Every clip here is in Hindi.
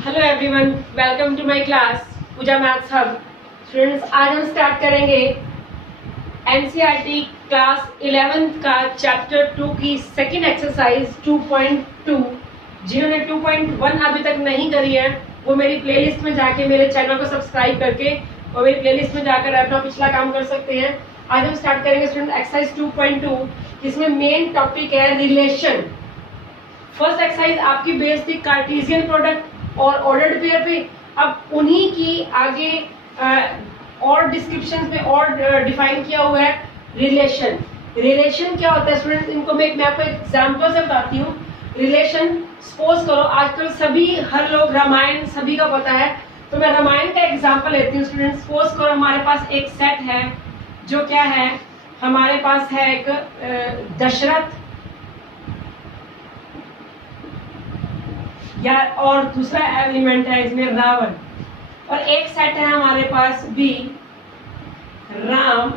Hello everyone, welcome to my class Pooja maths hub. Students, आज हम स्टार्ट करेंगे एनसीईआरटी क्लास 11th का चैप्टर 2 की सेकंड एक्सरसाइज 2.2। जिन्होंने 2.1 अभी तक नहीं करी है वो मेरी प्लेलिस्ट में जाके मेरे चैनल को सब्सक्राइब करके और मेरी प्लेलिस्ट में जाकर अपना पिछला काम कर सकते हैं। आज हम स्टार्ट करेंगे स्टूडेंट एक्सरसाइज 2.2, जिसमें मेन टॉपिक है रिलेशन। फर्स्ट एक्सरसाइज आपकी बेस्ड थी कार्टेशियन प्रोडक्ट और ऑर्डर्ड पेयर पे। अब उन्हीं की आगे और डिस्क्रिप्शन में और डिफाइन किया हुआ है रिलेशन। रिलेशन क्या होता है स्टूडेंट, इनको मैं आपको एग्जांपल से बताती हूँ। रिलेशन सपोज करो, आजकल सभी हर लोग रामायण सभी का पता है, तो मैं रामायण का एग्जांपल लेती हूँ। स्टूडेंट सपोज करो हमारे पास एक सेट है, जो क्या है, हमारे पास है एक दशरथ या और दूसरा एलिमेंट है इसमें रावण, और एक सेट है हमारे पास बी राम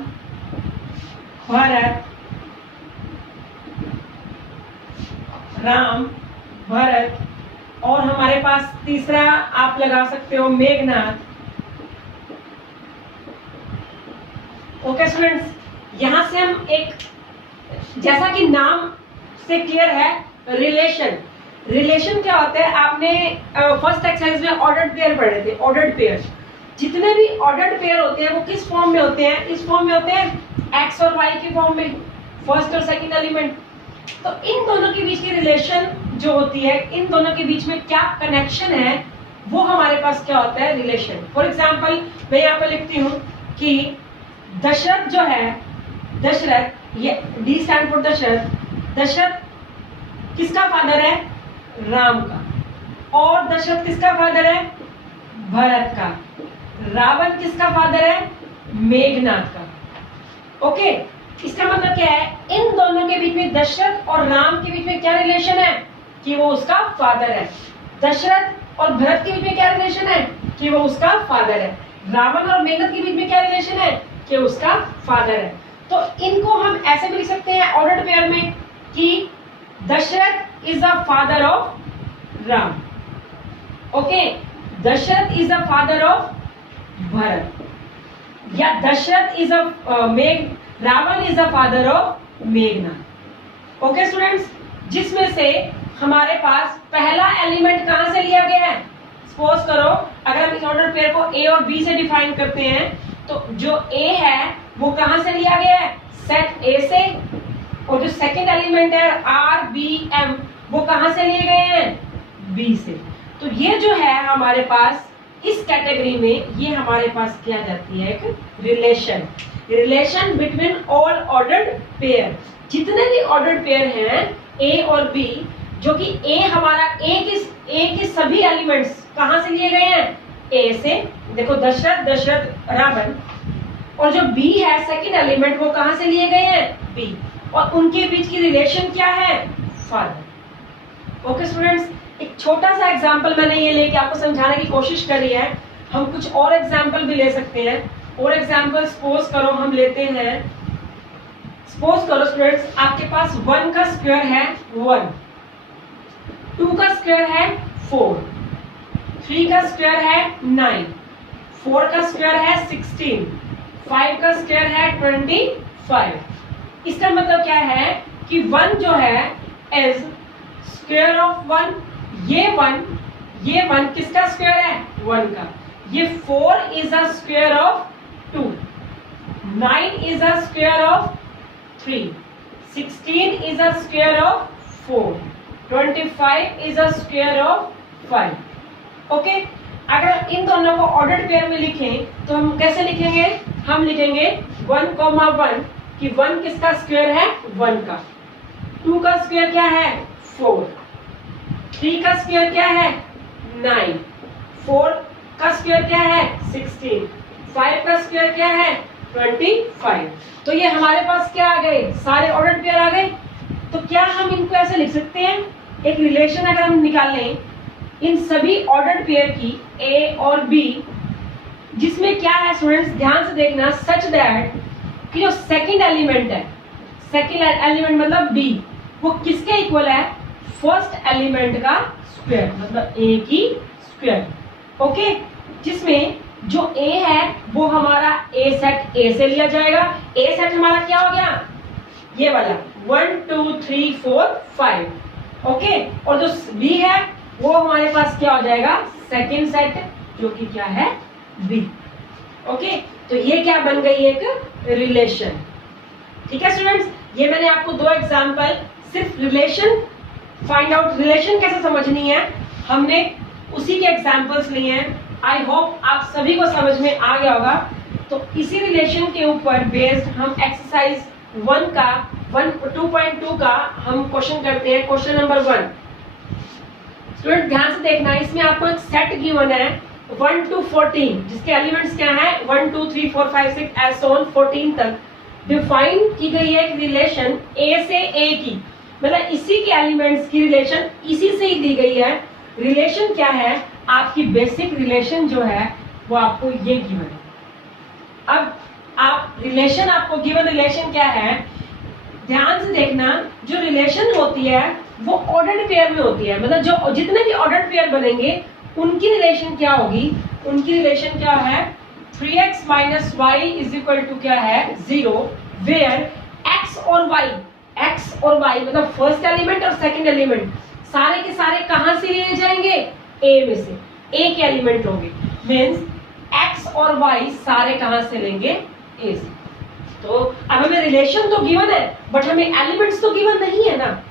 भरत, और हमारे पास तीसरा आप लगा सकते हो मेघनाथ। ओके स्टूडेंट्स, यहां से हम एक, जैसा कि नाम से क्लियर है, रिलेशन क्या होता है, आपने फर्स्ट एक्सरसाइज में ऑर्डर्ड पेयर पढ़े थे। ऑर्डर्ड पेयर, जितने भी ऑर्डर्ड पेयर होते हैं वो किस फॉर्म में होते हैं, इस फॉर्म में होते हैं एक्स और वाई के फॉर्म में, फर्स्ट और सेकंड एलिमेंट। तो इन दोनों के बीच की रिलेशन जो होती है, इन दोनों के बीच में क्या कनेक्शन है, वो हमारे पास क्या होता है, रिलेशन। फॉर एग्जाम्पल मैं यहाँ पे लिखती हूँ कि दशरथ जो है, दशरथ, ये D stand for Dasharath. Dasharath किसका फादर है, राम का, और दशरथ किसका फादर है, भरत का। रावण किसका फादर है, मेघनाथ का। ओके, इसका मतलब क्या है, इन दोनों के बीच में, दशरथ और राम के बीच में क्या रिलेशन है, कि वो उसका फादर है। दशरथ और भरत के बीच में क्या रिलेशन है, कि वो उसका फादर है। रावण और मेघनाथ के बीच में क्या रिलेशन है, कि उसका फादर है। तो इनको हम ऐसे भी लिख सकते हैं ऑर्डर्ड पेयर में कि Dasharath is the father of Ram. Okay, Dasharath is the father of Bharat, या Dasharath is Ravan is the father of Meghnath. Okay students, जिसमें से हमारे पास पहला एलिमेंट कहां से लिया गया है, सपोज करो अगर हम इस ऑर्डर पेयर को ए और बी से डिफाइन करते हैं, तो जो ए है वो कहां से लिया गया है, सेट ए से, और जो सेकंड एलिमेंट है आर बी एम, वो कहां से लिए गए हैं, बी से। तो ये जो है हमारे पास इस कैटेगरी में, ये हमारे पास क्या जाती है, एक relation between all ordered pair. जितने भी ऑर्डर्ड पेयर हैं ए और बी, जो कि ए हमारा ए के सभी एलिमेंट्स कहां से लिए गए हैं, ए से। देखो दशरथ रावण, और जो बी है सेकंड एलिमेंट, वो कहां से लिए गए हैं, बी, और उनके बीच की रिलेशन क्या है, फादर। ओके स्टूडेंट्स, एक छोटा सा एग्जांपल मैंने ये लेके आपको समझाने की कोशिश करी है। हम कुछ और एग्जांपल भी ले सकते हैं। और एग्जांपल सपोज करो हम लेते हैं, सपोज करो स्टूडेंट्स आपके पास 1 का स्क्वायर है 1, 2 का स्क्वायर है 4, 3 का स्क्वायर है 9, 4 का स्क्वायर है 16, 5 का स्क्वायर है 25। इसका मतलब क्या है कि 1 जो है इज स्क्वायर ऑफ 1, ये 1 किसका स्क्वायर है, 1 का। ये 4 is a square of 2, 9 is a square of 3, 16 is a square of 4, 25 is a square of 5। Okay, अगर इन दोनों को ऑर्डर्ड पेयर में लिखें तो हम कैसे लिखेंगे, हम लिखेंगे 1,1 कि 1 किसका स्क्वायर है, 1 का। 2 का स्क्वायर क्या है, 4, 3 का स्क्वायर क्या है, 9, 4 का स्क्वायर क्या है, 16, 5 का स्क्वायर क्या है, 25। तो ये हमारे पास क्या आ गए, सारे ऑर्डर्ड पेयर आ गए। तो क्या हम इनको ऐसे लिख सकते हैं, एक रिलेशन अगर हम निकालें इन सभी ऑर्डर्ड पेयर की ए और बी, जिसमें क्या है स्टूडेंट्स, ध्यान से देखना, सच दैट कि जो सेकंड एलिमेंट है, सेकंड एलिमेंट मतलब बी, वो किसके इक्वल है, फर्स्ट एलिमेंट का स्क्वायर, मतलब ए की स्क्वायर। ओके, जिसमें जो ए है वो हमारा ए सेट ए से लिया जाएगा। ए सेट हमारा क्या हो गया, ये वाला 1 2 3 4 5। ओके, और जो बी है वो हमारे पास क्या हो जाएगा, सेकेंड सेट, जो कि क्या है बी। ओके, तो ये क्या बन गई, एक रिलेशन। ठीक है स्टूडेंट्स, ये मैंने आपको दो एग्जांपल, सिर्फ रिलेशन फाइंड आउट, रिलेशन कैसे समझनी है हमने उसी के एग्जांपल्स लिए हैं। आई होप आप सभी को समझ में आ गया होगा। तो इसी रिलेशन के ऊपर बेस्ड हम एक्सरसाइज 2.2 का हम क्वेश्चन करते हैं। क्वेश्चन नंबर 1 स्टूडेंट ध्यान से देखना, इसमें आपको एक सेट गिवन है 1 to 14, जिसके एलिमेंट्स क्या है 1 2 3 4 5 6 एज ऑन 14 तक डिफाइन की गई है एक रिलेशन ए से ए की, मतलब इसी के एलिमेंट्स की रिलेशन इसी से ही दी गई है। रिलेशन क्या है, आपकी बेसिक रिलेशन जो है वो आपको ये गिवन है। अब आप रिलेशन, आपको गिवन रिलेशन क्या है, ध्यान से देखना, जो रिलेशन होती है वो ऑर्डर्ड पेयर में होती है, मतलब जो जितने भी ऑर्डर्ड पेयर बनेंगे उनकी रिलेशन क्या होगी, उनकी रिलेशन क्या है 3x minus Y is equal to क्या है 0, वेयर x और y मतलब फर्स्ट एलिमेंट और सेकंड एलिमेंट सारे के सारे कहां से लिए जाएंगे, a में से, a के एलिमेंट होंगे, मींस x और y सारे कहां से लेंगे, a से। तो अब हमें रिलेशन तो गिवन है बट हमें एलिमेंट्स तो गिवन नहीं है ना,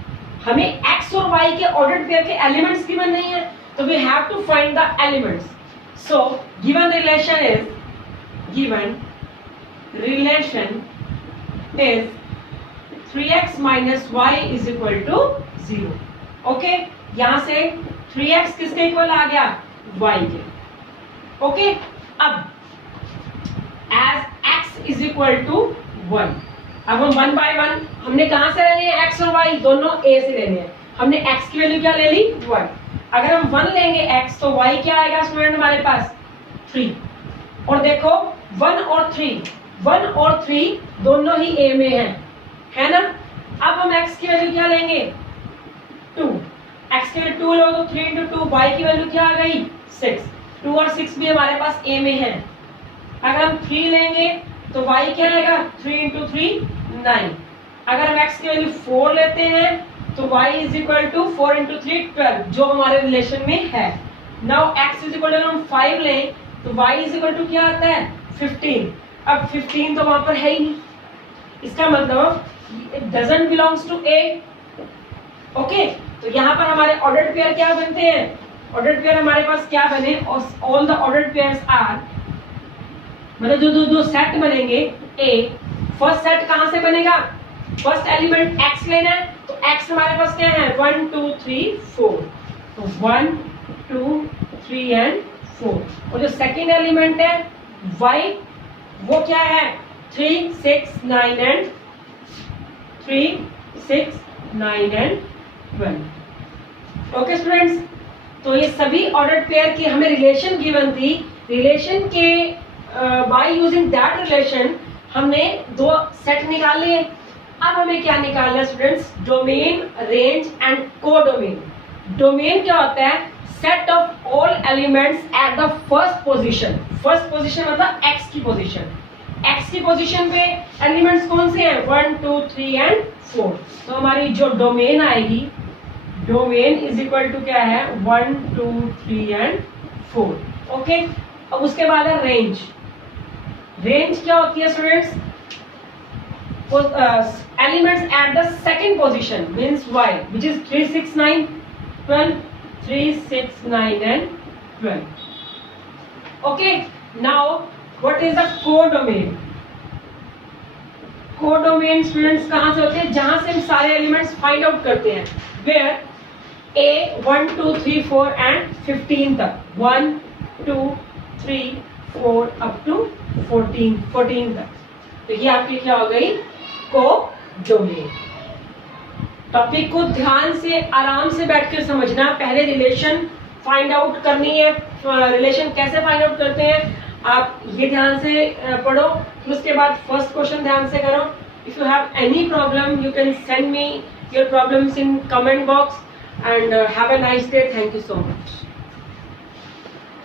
हमें x और y के ऑर्डर्ड पेयर के एलिमेंट्स गिवन नहीं है, तो we have to find the elements. So given relation is 3x minus y is equal to 0। Okay, यहां से 3x किसके इक्वल आ गया, y के। ओके, अब as x is equal to 1, अब हम 1 by 1 हमने कहां से लेने हैं, x और y दोनों a से लेने हैं। हमने x की वैल्यू क्या ले ली 1, अगर हम 1 लेंगे x तो y क्या आएगा स्टूडेंट हमारे पास 3। और देखो 1 और 3 दोनों ही a में है ना। अब हम x की वैल्यू क्या लेंगे 2, x की वैल्यू 2 लो तो 3 into 2, y की वैल्यू क्या आ गई 6, 2 और 6 भी हमारे पास a में है। अगर हम 3 लेंगे तो y क्या आएगा 3 into 3 9, अगर हम x की वैल्यू 4 लेते हैं तो y is equal to 4 into 3 12, जो हमारे रिलेशन में है। Now x is equal to हम 5 लें तो y इज इक्वल टू क्या आता है 15। अब 15 तो वहां पर है ही नहीं, इसका मतलब it doesn't belongs to a। Okay, तो यहाँ पर हमारे ऑर्डर्ड पेयर क्या बनते हैं, ऑर्डर्ड पेयर हमारे पास क्या बने, all the ordered pairs are, मतलब जो सेट बनेंगे a, फर्स्ट सेट कहां से बनेगा, फर्स्ट एलिमेंट x लेना है तो x हमारे पास क्या है 1 2 3 4, तो 1 2 3 एंड 4। और जो सेकेंड एलिमेंट है y वो क्या है 3 6 9 एंड 3 6 9 एंड 12। ओके स्टूडेंट्स, तो ये सभी ऑर्डर्ड पेयर की हमें रिलेशन गिवन थी। रिलेशन के बाय यूजिंग दैट रिलेशन हमने दो सेट निकाल लिए। अब हमें क्या निकालना है students, domain, range and codomain. Domain क्या होता है, set of all elements at the first position. First position मतलब x की पोजीशन, x की पोजीशन पे एलिमेंट्स कौन से हैं 1 2 3 एंड 4। तो हमारी जो डोमेन आएगी, डोमेन इज इक्वल टू क्या है 1 2 3 एंड 4। ओके, अब उसके बाद है रेंज। रेंज क्या होती है students, elements at the second position means y which is 3 6 9 12, 3 6 9 and 12. Okay, now what is the codomain? Codomain students कहां से होते हैं, जहां से हम सारे एलिमेंट्स फाइंड आउट करते हैं, वेयर a 1 2 3 4 एंड 15 तक, 1 2 3 4 अप टू 14 तक। तो ये आपकी क्या हो गई कोडोमेन। टॉपिक को ध्यान से आराम से बैठकर समझना, पहले रिलेशन फाइंड आउट करनी है। रिलेशन कैसे फाइंड आउट करते हैं आप ये ध्यान से पढ़ो, फिर उसके बाद फर्स्ट क्वेश्चन ध्यान से करो। If you have any problem you can send me your problems in comment box and have a nice day. Thank you so much.